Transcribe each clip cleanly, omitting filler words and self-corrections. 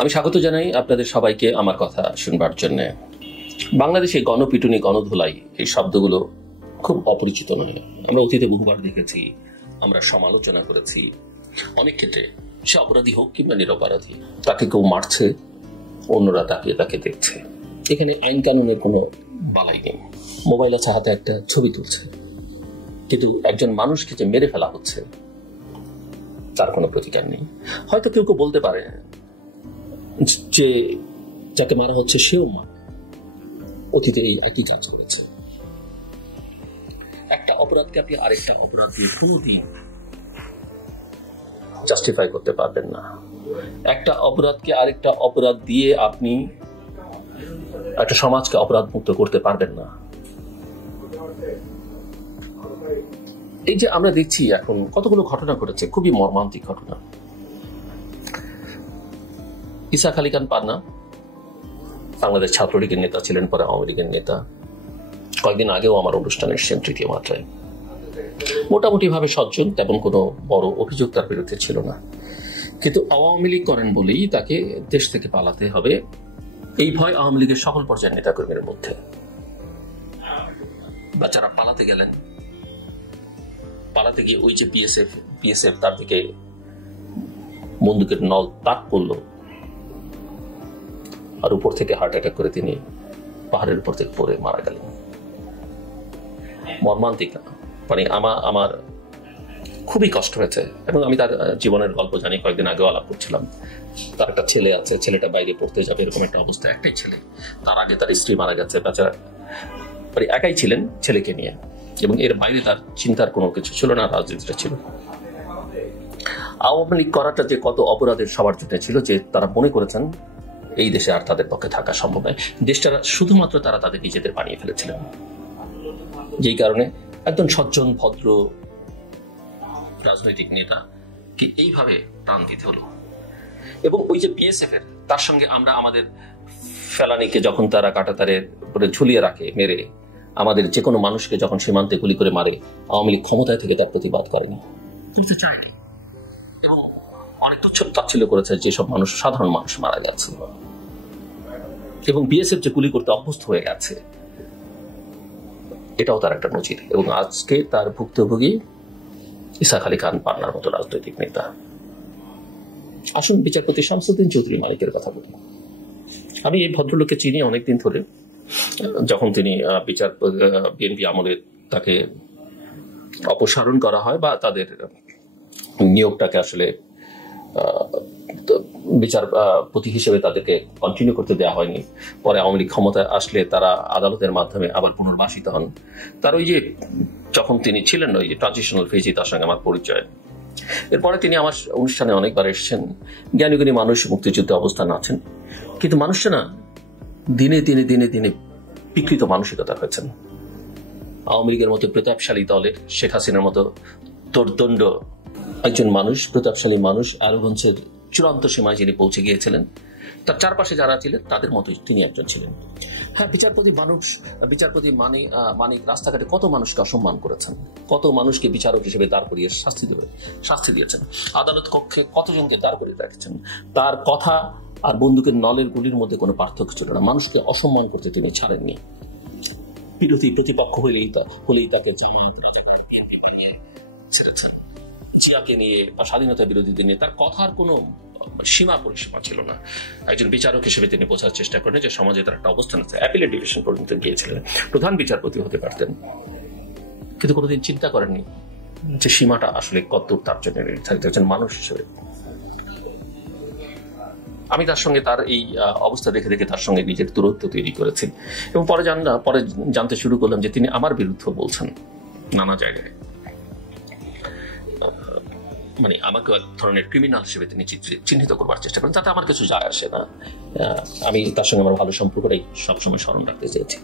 আমি স্বাগত জানাই আপনাদের সবাইকে আমার কথা শুনবার জন্য। বাংলাদেশে গণপিটুনি, গণধোলাই এই শব্দগুলো খুব অপরিচিত নয়। আমরা অতীতে বহুবার দেখেছি, আমরা সমালোচনা করেছি। অনেক ক্ষেত্রে সে অপরাধী হোক কিংবা নিরপরাধী, তাকে কেউ মারছে, অন্যরা তাকে দেখছে। এখানে আইন কানুনের কোনো বালাই নেই। মোবাইল আছে হাতে, একটা ছবি তুলছে, কিন্তু একজন মানুষকে যে মেরে ফেলা হচ্ছে তার কোনো প্রতিকার নেই। হয়তো কেউ বলতে পারে যে যাকে মারা হচ্ছে সেও অতীতে এই একই কাজ করেছে। একটা অপরাধকে আপনি আরেকটা অপরাধ দিয়ে কোনদিন জাস্টিফাই করতে পারবেন না। একটা অপরাধকে আরেকটা অপরাধ দিয়ে আপনি একটা সমাজকে অপরাধ মুক্ত করতে পারবেন না। এই যে আমরা দেখছি এখন কতগুলো ঘটনা ঘটেছে, খুবই মর্মান্তিক ঘটনা। ইসাক আলী খান পান্না বাংলাদেশ ছাত্রলীগের নেতা ছিলেন, পরে আওয়ামী লীগের নেতা। কয়েকদিন আগেও আমার অনুষ্ঠানে এসেছেন তৃতীয় মাত্রায়। মোটামুটি ভাবে সজ্জন, তেমন কোনো বড় অভিযোগ তার বিরুদ্ধে ছিল না। কিন্তু আওয়ামী লীগ করেন বলেই তাকে দেশ থেকে পালাতে হবে, এই ভয় আওয়ামী লীগের সকল পর্যায়ের নেতাকর্মীর মধ্যে। বাচ্চারা পালাতে গেলেন, পালাতে গিয়ে ওই যে বিএসএফ তার দিকে বন্দুকের নল তাক করলো, আর উপর থেকে হার্ট অ্যাটাক করে তিনি পাহাড়ের উপর থেকে পড়ে মারা গেলেন। মর্মান্তিক। মানে আমার খুবই কষ্ট হয়েছে, এবং আমি তার জীবনের গল্প জানি। কয়েকদিন আগেও আলাপ করছিলাম। তার একটা ছেলে আছে, ছেলেটা বাইরে পড়তে যাবে, এরকম একটা অবস্থা। একটাই ছেলে, তার আগে তার স্ত্রী মারা গেছে। বেচারা মানে একাই ছিলেন ছেলেকে নিয়ে, এবং এর বাইরে তার চিন্তার কোনো কিছু ছিল না, রাজনীতিটা ছিল। আওয়ামী লীগ করাটা যে কত অপরাধের সবার জন্য ছিল, যে তারা মনে করেছেন এই দেশে আর তাদের পক্ষে থাকা সম্ভব নয়। দেশটা শুধুমাত্র তারা তাদের নিজেদের বানিয়ে ফেলেছিলেন, যেই কারণে একজন সজ্জন ভদ্র রাজনৈতিক নেতা কি এইভাবে প্রাণ দিতে হলো। এবং ওই যে বিএসএফ এর, তার সঙ্গে আমরা আমাদের ফেলানিকে যখন তারা কাঁটাতারের উপরে ঝুলিয়ে রাখে মেরে, আমাদের যে কোনো মানুষকে যখন সীমান্তে গুলি করে মারে, আওয়ামী লীগ ক্ষমতায় থেকে তার প্রতিবাদ করেনি, করতে চায়নি, এবং অনেক তুচ্ছ তাচ্ছিল্য করেছে যেসব মানুষ, সাধারণ মানুষ মারা গেছে। এবং বিএসএফ যে গুলি করতে অভ্যস্ত হয়ে গেছে, এটাও তার একটা নজির। এবং আজকে তার ভুক্তভোগী ইসাক আলী খান পান্নার মতো রাজনৈতিক নেতা। আসুন বিচারপতি শামসুদ্দিন চৌধুরী মালিকের কথা বলি। আমি এই ভদ্রলোককে চিনি অনেকদিন ধরে। যখন তিনি বিএনপি আমলে তাকে অপসারণ করা হয়, বা তাদের নিয়োগটাকে আসলে বিচারপতি হিসেবে তাদেরকে কন্টিনিউ করতে দেওয়া হয়নি, পরে আওয়ামী লীগ ক্ষমতায় আসলে তারা আদালতের মাধ্যমে আবার পুনর্বাসিত হন। তার ওই যে যখন তিনি ছিলেন ওই যে ট্রানজিশনাল ফেজে, তার সঙ্গে আমার পরিচয়। এরপরে তিনি আমার অনুষ্ঠানে অনেকবার এসেছেন। জ্ঞানী জ্ঞানী মানুষ, মুক্তিযুদ্ধে অবস্থান আছেন, কিন্তু মানুষটা না দিনে দিনে দিনে দিনে বিকৃত মানসিকতা হয়েছেন। আওয়ামী লীগের মতো প্রতাপশালী দলের, শেখ হাসিনার মতো তোরদণ্ড একজন মানুষ, প্রতাপশালী মানুষ, আরোগঞ্জের চূড়ান্ত সীমায় যিনি পৌঁছে গিয়েছিলেন, তার চারপাশে যারা ছিলেন তাদের মতোই তিনি একজন ছিলেন। হ্যাঁ, বিচারপতি মানিক রাস্তাঘাটে কত মানুষকে অসম্মান করেছেন, কত মানুষকে বিচারক হিসেবে দাঁড় করিয়ে শাস্তি দিয়েছেন, আদালত কক্ষে কতজনকে দাঁড় করিয়ে রেখেছেন। তার কথা আর বন্দুকের নলের গুলির মধ্যে কোনো পার্থক্য ছিল না। মানুষকে অসম্মান করতে তিনি ছাড়েননি। বিরোধী প্রতিপক্ষ হলেই তাকে জিয়াকে নিয়ে বা স্বাধীনতা বিরোধীদের নিয়ে তার কথার কোনো পরিসীমা ছিল না। একজন বিচারক হিসেবে তিনি বোঝার চেষ্টা করেন যে সমাজে তার একটা অবস্থান আছে। অ্যাপিলেট ডিভিশন পর্যন্ত গিয়েছিলেন, প্রধান বিচারপতি হতে পারতেন, কিন্তু কোনোদিন চিন্তা করেননি যে সীমাটা আসলে কতদূর তার জন্য নির্ধারিত। একজন মানুষ হিসেবে আমি তার সঙ্গে তার এই অবস্থা দেখে দেখে তার সঙ্গে নিজের দূরত্ব তৈরি করেছি, এবং পরে জানতে শুরু করলাম যে তিনি আমার বিরুদ্ধে বলছেন নানা জায়গায়। মানে আমাকে এক ধরনের ক্রিমিনাল হিসেবে তিনি চিহ্নিত করবার চেষ্টা করেন, তাতে আমার কিছু যায় আসে না। আমি তার সঙ্গে আমার ভালো সম্পর্কটাই সবসময় স্মরণ রাখতে চেয়েছি।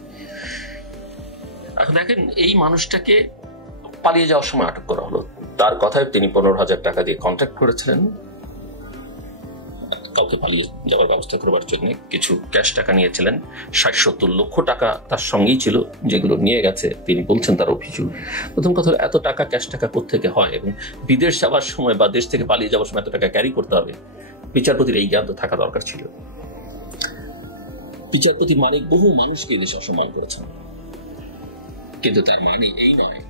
এখন দেখেন, এই মানুষটাকে পালিয়ে যাওয়ার সময় আটক করা হলো। তার কথায় তিনি 15,000 টাকা দিয়ে কন্ট্যাক্ট করেছিলেন কাউকে পালিয়ে যাওয়ার ব্যবস্থা করবার জন্য। কিছু ক্যাশ টাকা নিয়েছিলেন, 60-70 লক্ষ টাকা তার সঙ্গেই ছিল, যেগুলো নিয়ে গেছে। তিনি বলছেন তার অভিযোগ। প্রথম কথা, এত টাকা ক্যাশ টাকা কোত্থেকে হয়, এবং বিদেশ যাওয়ার সময় বা দেশ থেকে পালিয়ে যাওয়ার সময় এত টাকা ক্যারি করতে হবে, বিচারপতির এই জ্ঞান তো থাকা দরকার ছিল। বিচারপতি মানিক বহু মানুষকে এই দেশে অসম্মান করেছেন, কিন্তু তার মানে এই নয়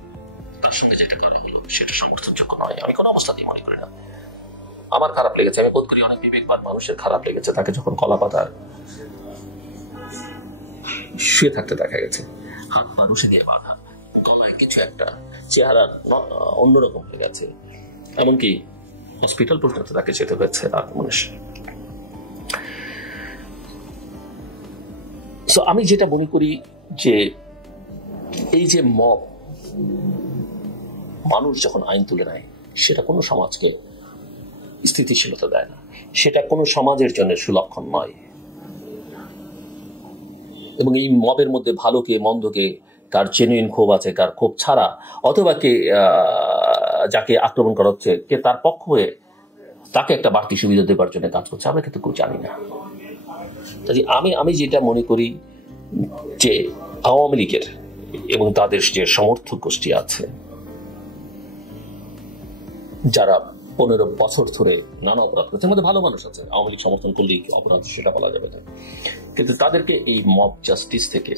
তার সঙ্গে যেটা করা হলো সেটা সমর্থনযোগ্য নয়। আমি কোনো অবস্থাতেই মনে করি না। আমার খারাপ লেগেছে, আমি বোধ করি অনেক বিবেকবান মানুষের খারাপ লেগেছে তাকে যখন কলা পাতার শুয়ে থাকতে দেখা গেছে, হাত পা রুষে দিয়ে বাঁধা, গলায় কিছু একটা, চেহারা অন্যরকম হয়ে গেছে, এমনকি হসপিটাল পর্যন্ত তাকে যেতে হয়েছে। আমি যেটা মনে করি যে এই যে মব, মানুষ যখন আইন তুলে নেয় সেটা কোনো সমাজকে স্থিতিশীলতা দেয় না, সেটা কোনো সমাজের জন্য সুলক্ষণ নয়। এবং এই মবের মধ্যে ভালোকে মন্দকে, কার জেনুইন ক্ষোভ আছে, কার ক্ষোভ ছাড়া, অথবা কে যাকে আক্রমণ করা হচ্ছে কে তার পক্ষ হয়ে তাকে একটা বাড়তি সুবিধা দেবার জন্য কাজ করছে, আমরা কিন্তু কেউ জানি না। আমি যেটা মনে করি যে আওয়ামী লীগের এবং তাদের যে সমর্থক গোষ্ঠী আছে যারা 15 বছর ধরে নানা অপরাধ করছে, মধ্যে ভালো মানুষ আছে, আওয়ামী লীগ সমর্থন করলেই অপরাধ সেটা বলা যাবে না, কিন্তু তাদেরকে এই মব জাস্টিস থেকে,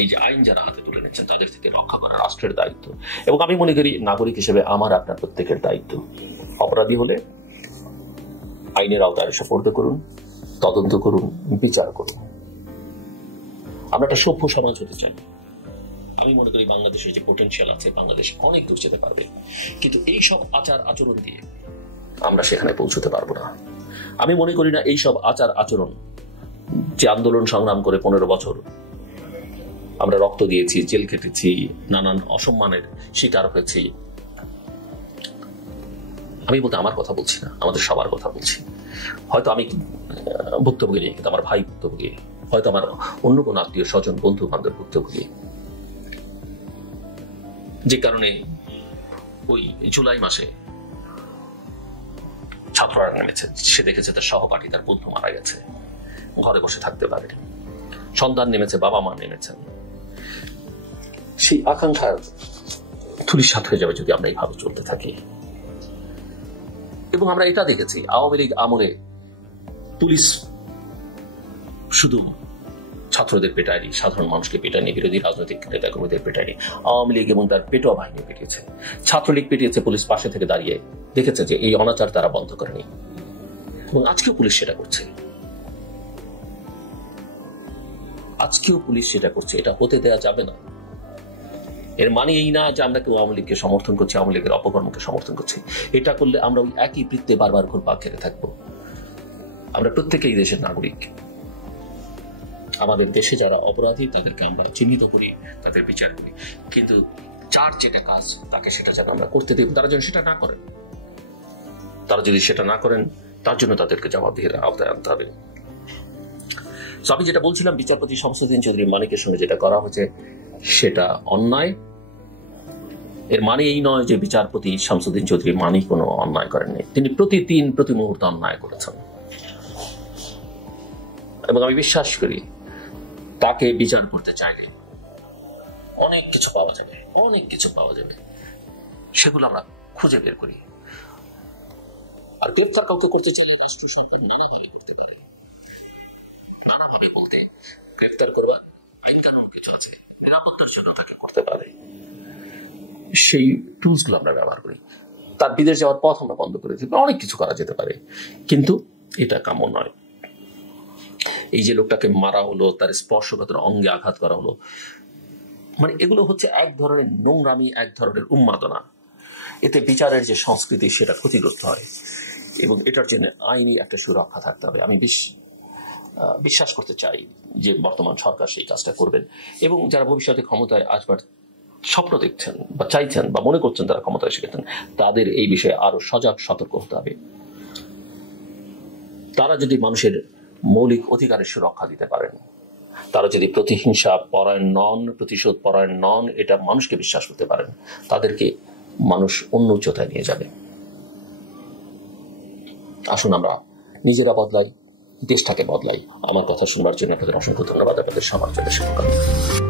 এই যে আইন যারা হাতে তুলে নিচ্ছেন তাদের থেকে রক্ষা করা রাষ্ট্রের দায়িত্ব। এবং আমি মনে করি নাগরিক হিসেবে আমার আপনার প্রত্যেকের দায়িত্ব। অপরাধী হলে আইনের আওতায় সুপর্দ করুন, তদন্ত করুন, বিচার করুন। আমরা একটা সভ্য সমাজ হতে চাই। আমি মনে করি বাংলাদেশের যে পোটেনশিয়াল আছে, বাংলাদেশ অনেক দূর যেতে পারবে, কিন্তু এই সব আচার আচরণ দিয়ে আমরা সেখানে পৌঁছতে পারবো না। আমি মনে করি না এই সব আচার আচরণ, যে আন্দোলন সংগ্রাম করে 15 বছর আমরা রক্ত দিয়েছি, জেল কেটেছি, নানান অসম্মানের শিকার হয়েছি, আমি বলতে আমার কথা বলছি না, আমাদের সবার কথা বলছি। হয়তো আমি ভুক্তভোগী নেই, কিন্তু আমার ভাই ভুক্তভোগী, হয়তো আমার অন্য কোনো আত্মীয় স্বজন বন্ধু বান্ধব ভুক্তভোগী। যে কারণে ওই জুলাই মাসে ছাত্ররা নেমেছে, সে দেখেছে তার সহপাঠী, তার বন্ধু মারা গেছে, ঘরে বসে থাকতে পারে, সন্তান নেমেছে, বাবা মা নেমেছেন, সেই আকাঙ্ক্ষা ধূলিসাৎ হয়ে যাবে যদি আমরা এইভাবে চলতে থাকি। এবং আমরা এটা দেখেছি আওয়ামী লীগ আমলে পুলিশ শুধু ছাত্রদের পেটায়নি, সাধারণ মানুষকে পেটায়নি, বিরোধী রাজনৈতিক নেতাকর্মীদের পেটায়নি, আওয়ামী লীগ এবং তার পেটোয়া বাহিনী পেটিয়েছে, ছাত্রলীগ পেটিয়েছে, পুলিশ পাশে থেকে দাঁড়িয়ে দেখেছে যে এই অনাচার তারা বন্ধ করেনি, এবং আজকেও পুলিশ সেটা করছে, আজকেও পুলিশ সেটা করছে। এটা হতে দেওয়া যাবে না। এর মানে এই না যে আমরা কেউ আওয়ামী লীগকে সমর্থন করছি, আওয়ামী লীগের অপকর্মকে সমর্থন করছি। এটা করলে আমরা ওই একই বৃত্তে বারবার ঘুরপাক খেতে থাকবো। আমরা প্রত্যেকেই দেশের নাগরিক। আমাদের দেশে যারা অপরাধী তাদেরকে আমরা চিহ্নিত করি, তাদের বিচার করি, কিন্তু যার যেটা কাজ তাকে সেটা যেন আমরা করতে দেব। তারা যেন সেটা না করেন, তারা যদি সেটা না করেন তার জন্য তাদেরকে জবাবদিহির আওতায় আনতে হবে। আমি যেটা বলছিলাম, বিচারপতি শামসুদ্দিন চৌধুরী মানিকের সঙ্গে যেটা করা হয়েছে সেটা অন্যায়। এর মানে এই নয় যে বিচারপতি শামসুদ্দিন চৌধুরী মানিক কোনো অন্যায় করেননি, তিনি প্রতি মুহূর্তে অন্যায় করেছেন। এবং আমি বিশ্বাস করি তাকে বিচার করতে চাইলে অনেক কিছু পাওয়া যাবে, অনেক কিছু পাওয়া যাবে, সেগুলো আমরা খুঁজে বের করি। আর গ্রেফতার কাউকে করতে চাইলে রাষ্ট্র সরকার নানাভাবে করতে পারে। নানাভাবে বলতে গ্রেফতার করবার আইন কানুন কিছু আছে, নিরাপত্তার জন্য তাকে করতে পারে, সেই টুলস গুলো আমরা ব্যবহার করি। তার বিদেশ যাওয়ার পথ আমরা বন্ধ করে দিই, অনেক কিছু করা যেতে পারে, কিন্তু এটা কাম্য নয়। এই যে লোকটাকে মারা হলো, তার স্পর্শকাতর অঙ্গে আঘাত করা হলো, মানে এগুলো হচ্ছে এক ধরনের নোংরামি, এক ধরনের উন্মাদনা। এতে বিচারের যে সংস্কৃতি সেটা ক্ষতিগ্রস্ত হয়, এবং এটার জন্য আইনি একটা সুরক্ষা থাকতে হবে। আমি বিশ্বাস করতে চাই যে বর্তমান সরকার সেই কাজটা করবেন, এবং যারা ভবিষ্যতে ক্ষমতায় আসবার স্বপ্ন দেখছেন বা চাইছেন বা মনে করছেন তারা ক্ষমতায় এসেছেন, তাদের এই বিষয়ে আরো সজাগ সতর্ক হতে হবে। তারা যদি মানুষের মৌলিক অধিকারের সুরক্ষা দিতে পারেন, তারা যদি প্রতিহিংসা পরায়ণ নন, প্রতিশোধ পরায়ণ নন, এটা মানুষকে বিশ্বাস করতে পারেন, তাদেরকে মানুষ অন্য উচ্চতায় নিয়ে যাবে। আসুন আমরা নিজেরা বদলাই, দেশটাকে বদলাই। আমার কথা শুনবার জন্য আপনাদের অসংখ্য ধন্যবাদ। আপনাদের সবার জন্য শুভকামনা।